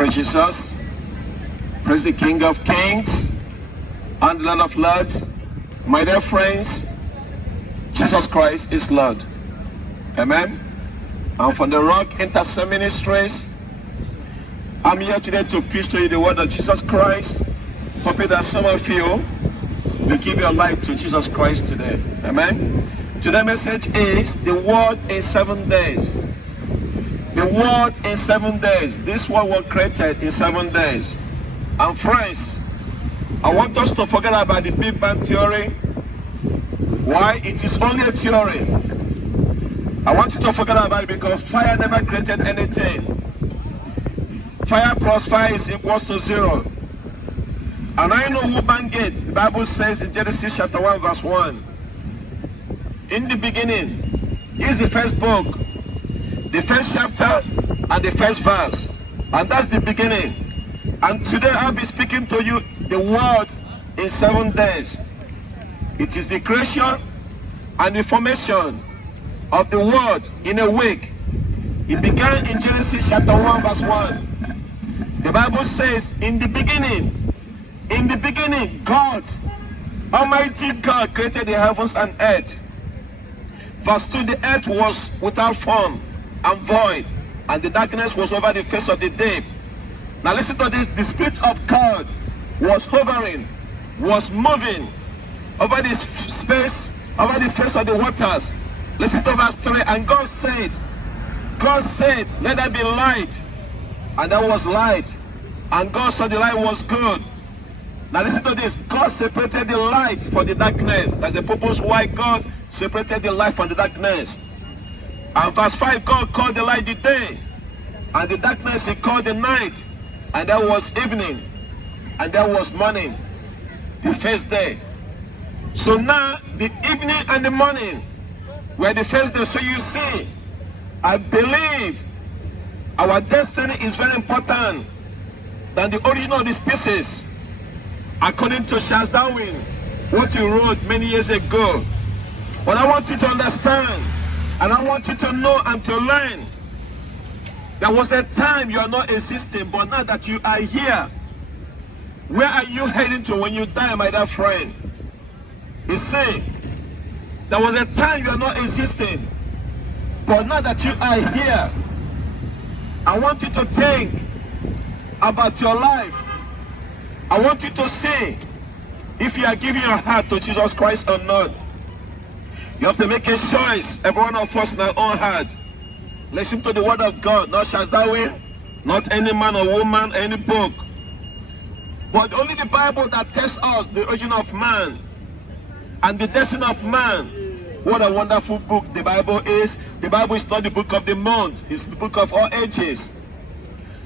Praise Jesus. Praise the King of Kings and Lord of Lords. My dear friends, Jesus Christ is Lord. Amen. And from the Rock Intercessory Ministries, I'm here today to preach to you the word of Jesus Christ. Hoping that some of you will give your life to Jesus Christ today. Amen. Today's message is the word in 7 days. The word in 7 days. This word was created in 7 days. And friends, I want us to forget about the Big Bang Theory. Why? It is only a theory. I want you to forget about it because fire never created anything. Fire plus fire is equals to 0. And I know who bang it. The Bible says in Genesis chapter 1 verse 1. In the beginning is the first book, the first chapter and the first verse. And that's the beginning. And today I'll be speaking to you the word in 7 days. It is the creation and the formation of the word in a week. It began in Genesis chapter 1 verse 1. The Bible says in the beginning, God, Almighty God created the heavens and earth. Verse 2, the earth was without form and void, and the darkness was over the face of the deep. Now listen to this, the Spirit of God was hovering, was moving over this space, over the face of the waters. Listen to verse 3, and God said, let there be light, and there was light, and God saw the light was good. Now listen to this, God separated the light from the darkness. That's the purpose why God separated the light from the darkness. And verse 5, God called the light the day, and the darkness he called the night. And there was evening, and there was morning, the first day. So now, the evening and the morning were the first day. So you see, I believe our destiny is very important than the origin of the species. According to Charles Darwin, what he wrote many years ago. But I want you to understand, and I want you to know and to learn. There was a time you are not existing, but now that you are here, where are you heading to when you die, my dear friend? You see, there was a time you are not existing, but now that you are here, I want you to think about your life. I want you to see if you are giving your heart to Jesus Christ or not. You have to make a choice, every one of us in our own heart. Listen to the word of God, not Charles Darwin, not any man or woman, any book. But only the Bible that tells us the origin of man and the destiny of man. What a wonderful book the Bible is. The Bible is not the book of the month, it's the book of all ages.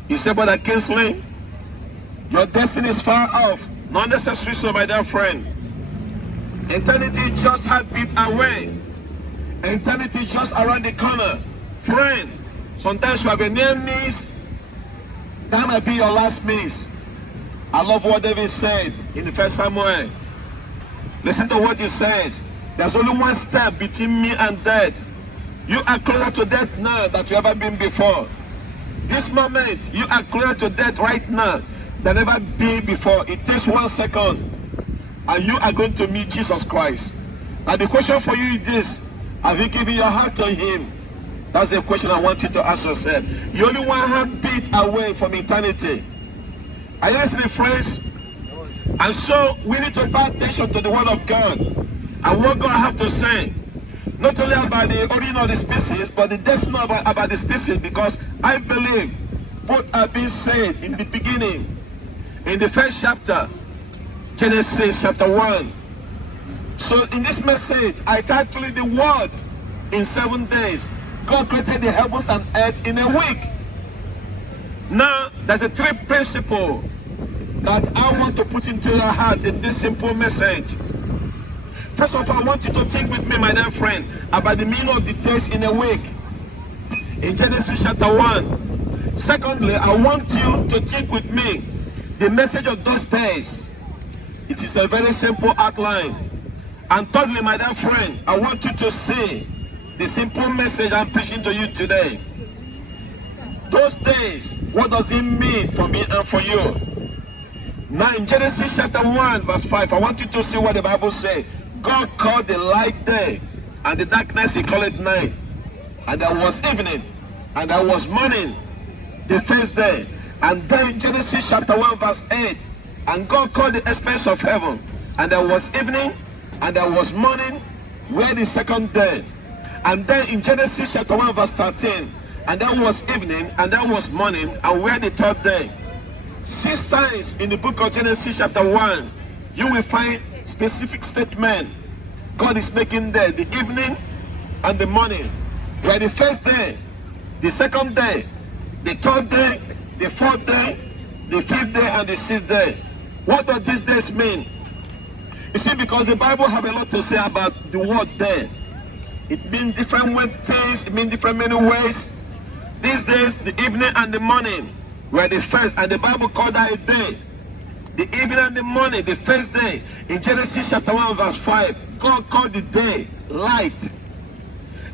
You say, Brother Kingsley, your destiny is far off. Not necessary so, my dear friend. Eternity just a bit away. Eternity just around the corner. Friend, sometimes you have a near miss, that might be your last miss. I love what David said in the 1 Samuel. Listen to what he says. There's only one step between me and death. You are closer to death now than you ever been before. This moment, you are closer to death right now than ever been before. It takes 1 second, and you are going to meet Jesus Christ. Now the question for you is this: have you given your heart to Him? That's the question I want you to ask yourself. You're only one heartbeat away from eternity. Are you listening, friends? And so we need to pay attention to the word of God and what God has to say. Not only about the origin of the species, but the destiny about the species, because I believe both are being said in the beginning, in the first chapter, Genesis chapter 1. So in this message, I titled it the word in 7 days. God created the heavens and earth in a week. Now, there's a 3 principle that I want to put into your heart in this simple message. First of all, I want you to think with me, my dear friend, about the meaning of the days in a week in Genesis chapter 1. Secondly, I want you to think with me the message of those days. It is a very simple outline. And thirdly, my dear friend, I want you to see the simple message I'm preaching to you today. those days, what does it mean for me and for you? Now in Genesis chapter 1 verse 5, I want you to see what the Bible says. God called the light day, and the darkness he called it night. And there was evening, and there was morning, the first day. And then in Genesis chapter 1 verse 8, and God called the expanse of heaven, and there was evening, and there was morning, where the second day. And then in Genesis chapter 1 verse 13, and there was evening, and there was morning, and where the third day. 6 times in the book of Genesis chapter 1, you will find specific statement. God is making there the evening and the morning, where the first day, the second day, the third day, the fourth day, the fifth day, and the sixth day. What does these days mean? You see, because the Bible have a lot to say about the word day. It means different things, it means different many ways. These days, the evening and the morning were the first, and the Bible called that a day. The evening and the morning, the first day. In Genesis chapter 1 verse 5, God called the day light,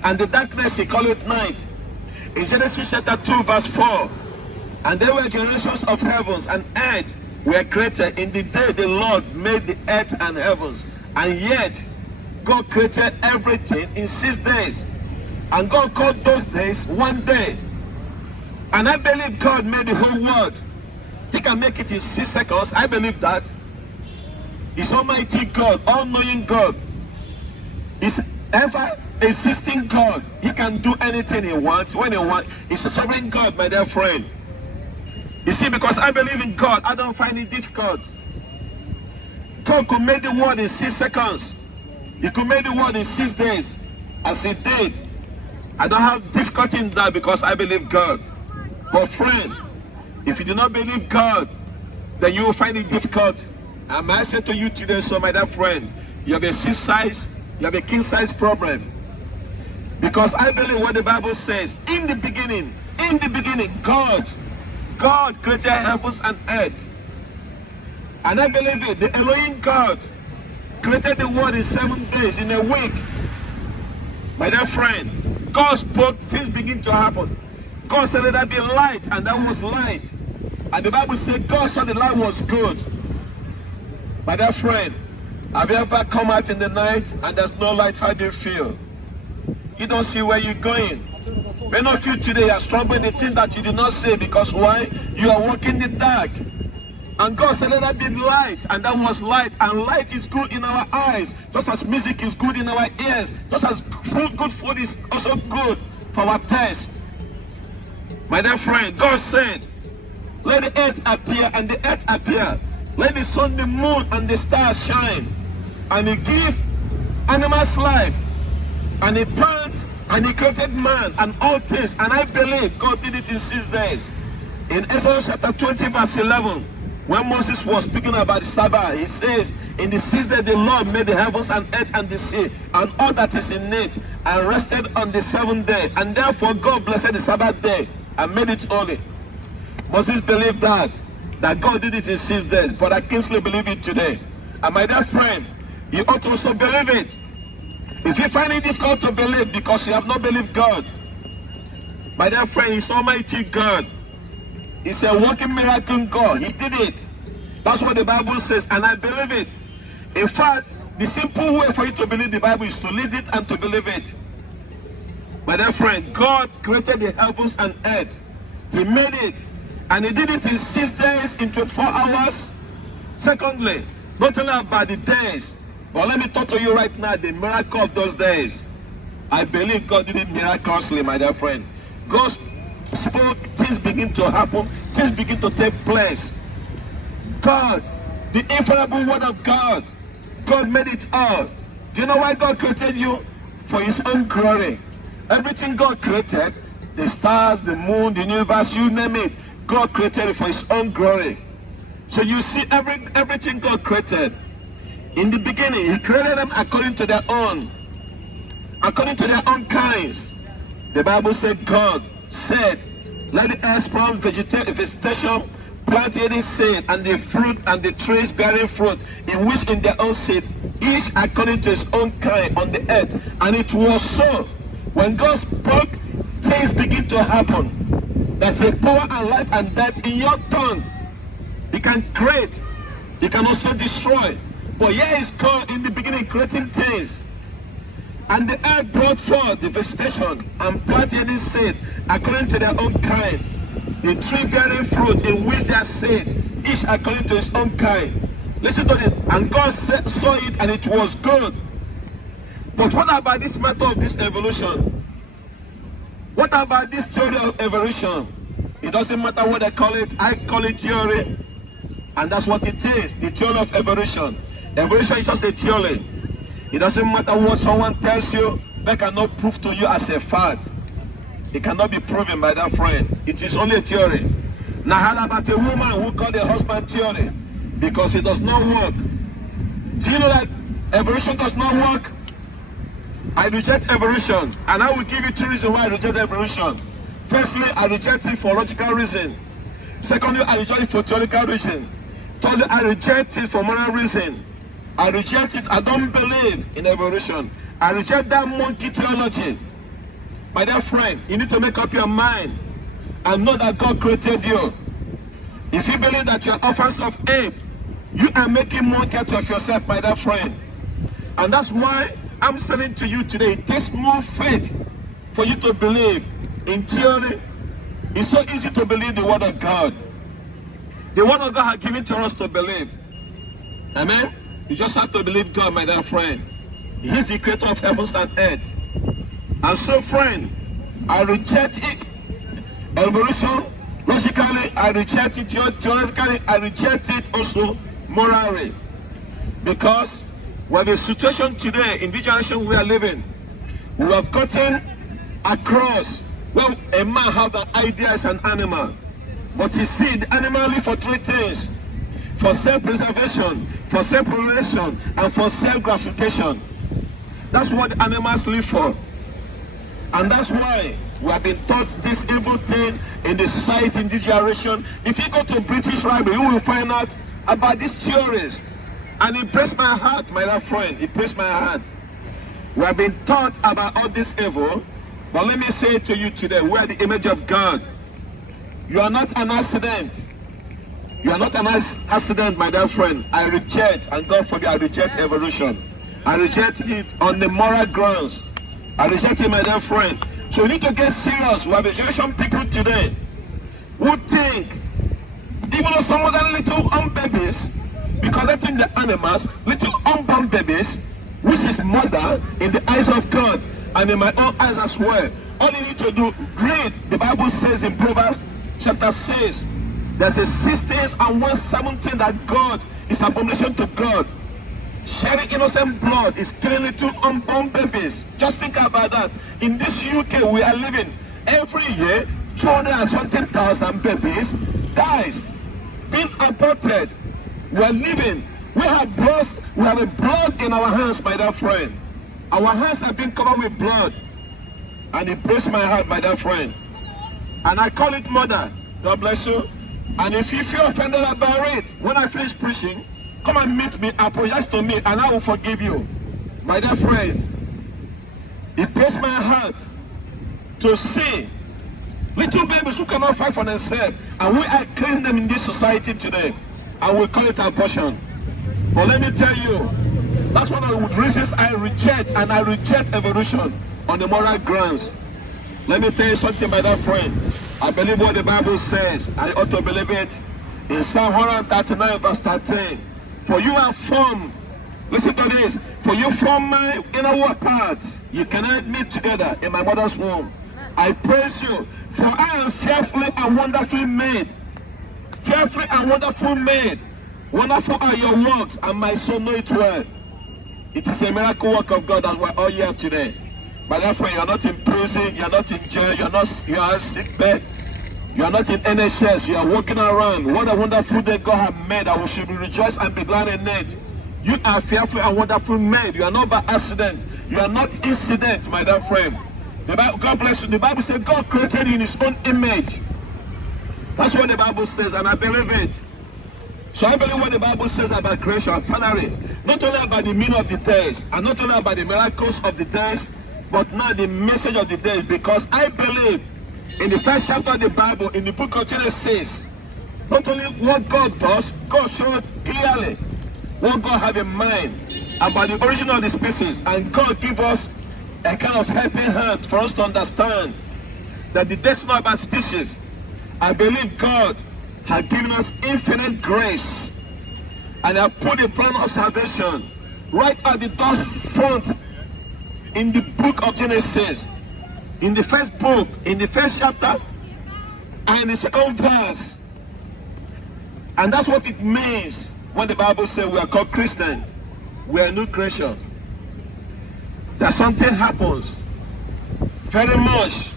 and the darkness he called it night. In Genesis chapter 2 verse 4, and there were generations of heavens and earth were created in the day the Lord made the earth and heavens. And yet God created everything in 6 days, and God called those days one day. And I believe God made the whole world. He can make it in 6 seconds. I believe that. He's Almighty God, all-knowing God. He's ever-existing God. He can do anything he wants, when he wants. He's a sovereign God, my dear friend. You see, because I believe in God, I don't find it difficult. God could make the world in 6 seconds. He could make the world in 6 days, as he did. I don't have difficulty in that because I believe God. But friend, if you do not believe God, then you will find it difficult. And may I say to you today, so my dear friend, you have a you have a king-size problem. Because I believe what the Bible says. In the beginning, God created heavens and earth. And I believe it, the Elohim God created the world in 7 days, in a week. My dear friend, God spoke, things begin to happen. God said let there be light, and there was light. And the Bible said God saw the light was good. My dear friend, have you ever come out in the night and there's no light? How do you feel? You don't see where you're going. Many of you today are struggling the things that you did not see, because why? You are walking in the dark. And God said let there be light, and there was light. And light is good in our eyes, just as music is good in our ears, just as good food is also good for our taste. My dear friend, God said, let the earth appear, and the earth appeared. Let the sun, the moon, and the stars shine. And he gave animals life, and he planted, and he created man and all things. And I believe God did it in 6 days. In Exodus chapter 20 verse 11, when Moses was speaking about the Sabbath, he says, in the 6th day the Lord made the heavens and earth and the sea and all that is in it, and rested on the 7th day. And therefore God blessed the Sabbath day and made it holy. Moses believed that God did it in 6 days, but I can't still believe it today. And my dear friend, you ought to also believe it. If you find it difficult to believe because you have not believed God, my dear friend, He's Almighty God. He's a working miracle God. He did it. That's what the Bible says, and I believe it. In fact, the simple way for you to believe the Bible is to read it and to believe it. My dear friend, God created the heavens and earth. He made it, and He did it in 6 days, in 24 hours. Secondly, not only about the days, but let me talk to you right now, the miracle of those days. I believe God did it miraculously, my dear friend. God spoke, things begin to happen, things begin to take place. God, the infallible word of God, God made it all. Do you know why God created you? For His own glory. Everything God created, the stars, the moon, the universe, you name it, God created it for His own glory. So you see everything God created. In the beginning, He created them according to their own kinds. The Bible said God said, let the earth sprout vegetation, plant any seed, and the fruit and the trees bearing fruit, in which in their own seed, each according to his own kind on the earth. And it was so. When God spoke, things begin to happen. There's a power and life and death in your tongue. You can create, you can also destroy. But here is God in the beginning creating things. And the earth brought forth the vegetation and planted any seed according to their own kind. The tree bearing fruit in which they are seed, each according to his own kind. Listen to it. And God saw it and it was good. But what about this matter of this evolution? What about this theory of evolution? It doesn't matter what they call it. I call it theory. And that's what it is. The theory of evolution. Evolution is just a theory. It doesn't matter what someone tells you. They cannot prove to you as a fact. It cannot be proven by that friend. It is only a theory. Now, how about a woman who called her husband theory? Because it does not work. Do you know that evolution does not work? I reject evolution. And I will give you 2 reasons why I reject evolution. Firstly, I reject it for logical reason. Secondly, I reject it for theological reason. Thirdly, I reject it for moral reason. I reject it. I don't believe in evolution. I reject that monkey theology. My dear friend, you need to make up your mind and know that God created you. If you believe that you're orphans of ape, you are making monkey out of yourself, my dear friend. And that's why I'm saying to you today, it takes more faith for you to believe in theory. It's so easy to believe the word of God. The word of God has given to us to believe. Amen? You just have to believe God, my dear friend. He is the creator of heavens and earth. And so, friend, I reject it. Evolution, logically, I reject it. Theoretically, I reject it also morally. Because we have a situation today, in this generation we are living, we have gotten across, well, a man has an idea as an animal. But you see, the animal live for 3 things. For self-preservation, for self-preservation, and for self-gratification. That's what the animals live for. And that's why we have been taught this evil thing in the society in this generation. If you go to British Library, you will find out about these theories. And it breaks my heart, my dear friend. It breaks my heart. We have been taught about all this evil. But let me say to you today, we are the image of God. You are not an accident. You are not an accident, my dear friend. I reject, and God forbid, I reject evolution. I reject it on the moral grounds. I reject it, my dear friend. So we need to get serious. We have a generation of people today who think, even though some of them little babies, because they think the animals, little unborn babies, which is murder in the eyes of God and in my own eyes as well. All you need to do, read. The Bible says in Proverbs chapter 6, there's a 16 and 117 that God is abomination to God. Shedding innocent blood is killing little unborn babies. Just think about that. In this UK we are living, every year 200 and something thousand babies dies, being aborted. We are living. We have blood. We have a blood in our hands, my dear friend. Our hands have been covered with blood, and it breaks my heart, my dear friend. And I call it murder. God bless you. And if you feel offended about it, when I finish preaching, come and meet me, apologize to me, and I will forgive you. My dear friend, it breaks my heart to see little babies who cannot fight for themselves, and we are killing them in this society today, and we call it abortion. But let me tell you, that's one of the reasons I reject evolution on the moral grounds. Let me tell you something, my dear friend. I believe what the Bible says. I ought to believe it. In Psalm 139 verse 13. For you are formed. Listen to this. For you formed my inner parts. You cannot meet together in my mother's womb. I praise you. For I am fearfully and wonderfully made. Fearfully and wonderfully made. Wonderful are your works, and my soul know it well. It is a miracle work of God that we're all here today. But therefore, you are not in prison, you are not in jail, you are sick bed, you are not in NHS, you are walking around. What a wonderful day God has made, that we should rejoice and be glad in it. You are fearfully and wonderfully made. You are not by accident. You are not incident, my dear friend. The Bible, God bless you. The Bible says God created you in his own image. That's what the Bible says, and I believe it. So I believe what the Bible says about creation. Finally, not only about the meaning of the days, and not only about the miracles of the days, but now the message of the days, because I believe In the first chapter of the Bible, in the book of Genesis, not only what God does, God showed clearly what God had in mind about the origin of the species, and God give us a kind of helping hand for us to understand that the destiny of our species, I believe God had given us infinite grace and have put the plan of salvation right at the door front in the book of Genesis, in the first book, in the first chapter, and in the second verse. And that's what it means when the Bible says we are called Christian. We are a new creation. That something happens very much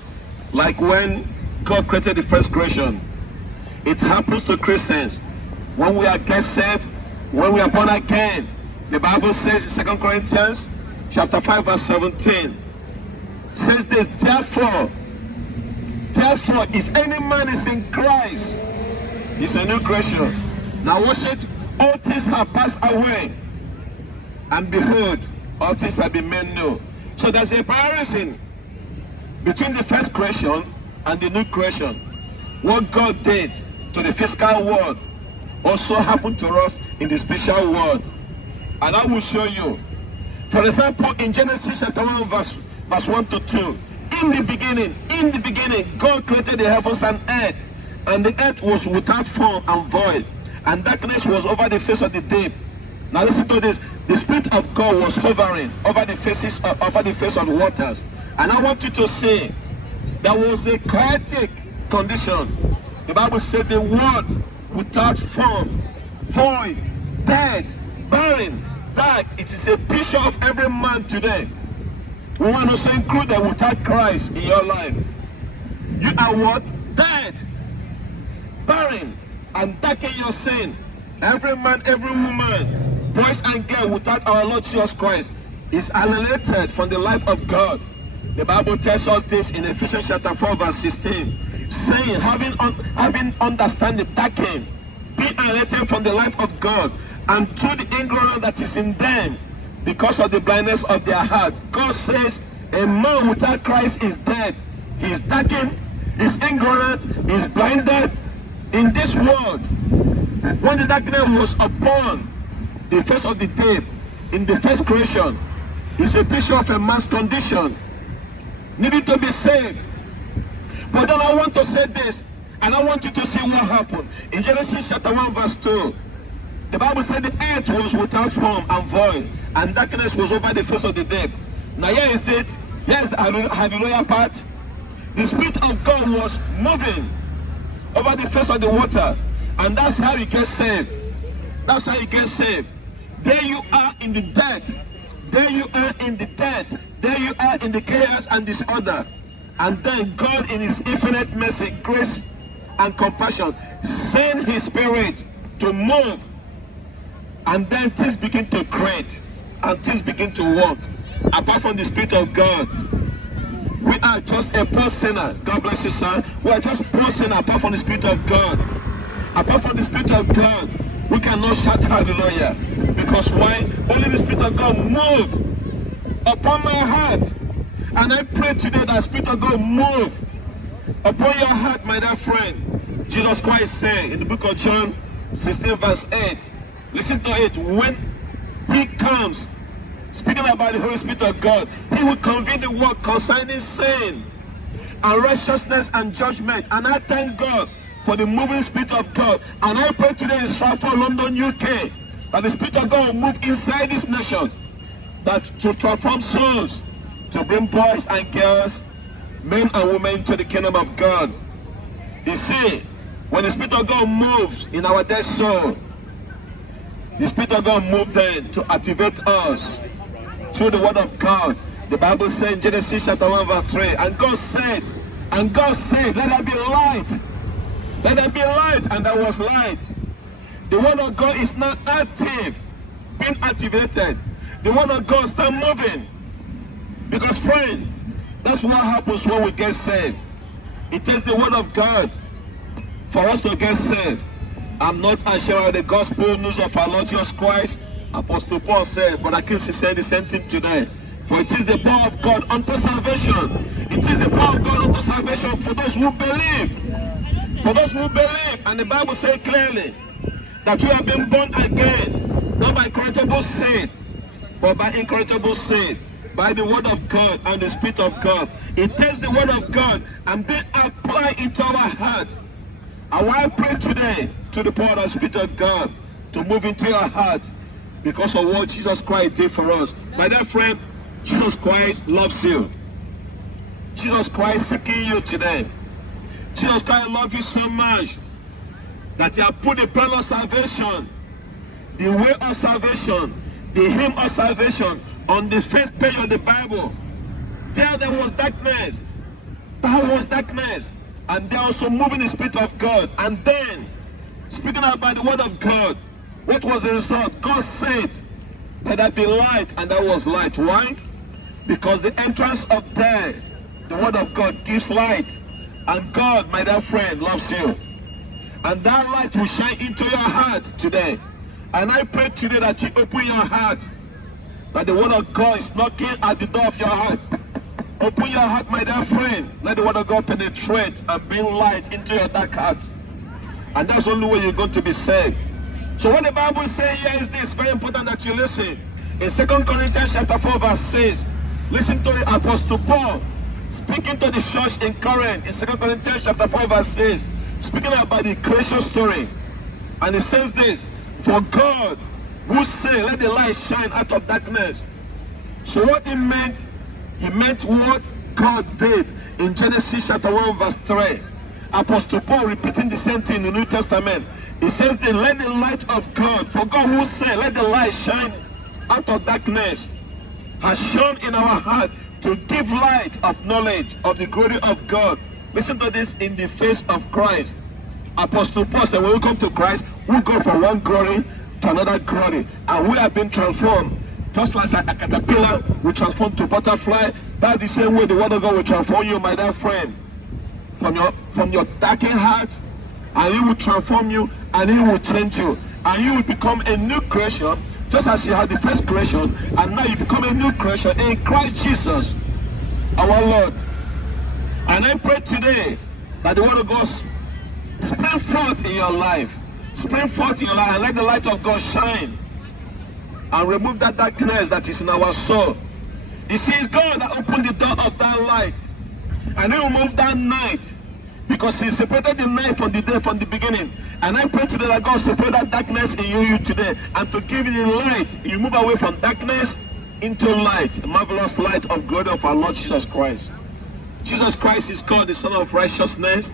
like when God created the first creation. It happens to Christians when we are get saved, when we are born again. The Bible says in 2 Corinthians chapter 5 verse 17, says this, therefore, if any man is in Christ, he's a new creation. Now watch it, all things have passed away, and behold, all things have been made new. So there's a comparison between the first creation and the new creation. What God did to the physical world also happened to us in the spiritual world. And I will show you. For example, in Genesis chapter 1 verse 1 to 2, in the beginning, God created the heavens and earth, and the earth was without form and void, and darkness was over the face of the deep. Now listen to this. The Spirit of God was hovering over the face of the waters. And I want you to see there was a chaotic condition. The Bible said the world without form, void, dead, barren, dark. It is a picture of every man today. We want to say included without Christ in your life. You are what? Dead, barren, and dark in your sin. Every man, every woman, boys and girls without our Lord Jesus Christ is alienated from the life of God. The Bible tells us this in Ephesians chapter 4 verse 16, saying, having understanding darkened, be alienated from the life of God, and through the ignorance that is in them, because of the blindness of their heart. God says, a man without Christ is dead. He is darkened, he is ignorant, he is blinded in this world. When the darkness was upon the face of the deep, in the first creation, it's a picture of a man's condition, needed to be saved. But then I want to say this, and I want you to see what happened. In Genesis chapter 1 verse 2, the Bible said the earth was without form and void, and darkness was over the face of the deep. Now here is it, here's the hallelujah part. The Spirit of God was moving over the face of the water, and that's how you get saved. That's how you get saved. There you are in the dead. There you are in the dead. There you are in the chaos and disorder. And then God in his infinite mercy, grace, and compassion sent his Spirit to move. And then things begin to create. And things begin to work. Apart from the Spirit of God, we are just a poor sinner. God bless you, son. We are just poor sinner apart from the Spirit of God. Apart from the Spirit of God, we cannot shout hallelujah. Because why? Only the Spirit of God move upon my heart. And I pray today that the Spirit of God move upon your heart, my dear friend. Jesus Christ said in the book of John 16 verse 8, listen to it, when he comes, speaking about the Holy Spirit of God, he will convey the word concerning sin and righteousness and judgment. And I thank God for the moving Spirit of God. And I pray today in Stratford, London, UK, that the Spirit of God will move inside this nation, that to transform souls, to bring boys and girls, men and women into the kingdom of God. You see, when the Spirit of God moves in our dead soul, the Spirit of God moved then to activate us through the word of God. The Bible says in Genesis chapter 1 verse 3, and God said, let there be light. Let there be light, and there was light. The word of God is not active, being activated. The word of God start moving. Because friend, that's what happens when we get saved. It takes the word of God for us to get saved. I'm not ashamed of the gospel news of our Lord Jesus Christ. Apostle Paul said, but I can say the same thing today. For it is the power of God unto salvation. It is the power of God unto salvation for those who believe. For those who believe. And the Bible says clearly that we have been born again, not by corruptible seed, but by incorruptible seed, by the word of God and the Spirit of God. It takes the word of God and then apply it to our heart. And I pray today to the power of the Spirit of God to move into your heart because of what Jesus Christ did for us. My dear friend, Jesus Christ loves you. Jesus Christ seeking you today. Jesus Christ loves you so much that he has put the plan of salvation, the way of salvation, the hymn of salvation on the first page of the Bible. There was darkness. There was darkness. And there also moving the Spirit of God. And then, speaking about the word of God, what was the result? God said, let there be light, and there was light. Why? Because the entrance of day, the word of God gives light. And God, my dear friend, loves you. And that light will shine into your heart today. And I pray today that you open your heart, that the word of God is knocking at the door of your heart. Open your heart, my dear friend. Let the word of God penetrate and bring light into your dark heart. And that's the only way you're going to be saved. So what the Bible is saying here is this, very important that you listen. In 2 Corinthians chapter 4 verse 6, listen to the Apostle Paul speaking to the church in Corinth in 2 Corinthians chapter 4 verse 6, speaking about the creation story. And it says this, for God who said, let the light shine out of darkness. So what he meant what God did in Genesis chapter 1 verse 3. Apostle Paul repeating the same thing in the New Testament. He says, then let the light of God, for God who said, let the light shine out of darkness, has shone in our heart to give light of knowledge of the glory of God. Listen to this, in the face of Christ. Apostle Paul said, when we come to Christ, we go from one glory to another glory, and we have been transformed. Just like a caterpillar will transform to butterfly, that's the same way the word of God will transform you, my dear friend, from your darkened heart, and he will transform you, and he will change you, and you will become a new creation, just as you had the first creation, and now you become a new creation in Christ Jesus, our Lord. And I pray today that the word of God spring forth in your life, spring forth in your life, and let the light of God shine and remove that darkness that is in our soul. You see, it's God that opened the door of that light, and he removed that night, because he separated the night from the day from the beginning. And I pray today that God separate that darkness in you today, and to give you the light, you move away from darkness into light, the marvelous light of glory of our Lord Jesus Christ. Jesus Christ is called the Son of Righteousness.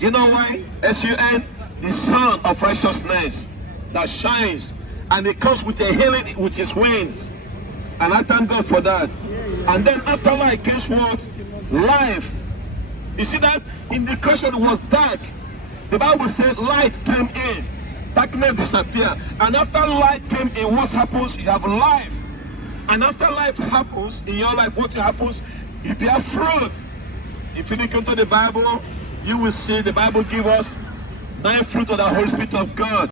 Do you know why? S-U-N, the Son of Righteousness that shines, and it comes with a healing with his wings. And I thank God for that. And then after light comes what? Life. You see that in the creation it was dark. The Bible said light came in, darkness disappeared. And after light came in, what happens? You have life. And after life happens in your life, what happens? You bear fruit. If you look into the Bible, you will see the Bible give us 9 fruits of the Holy Spirit of God.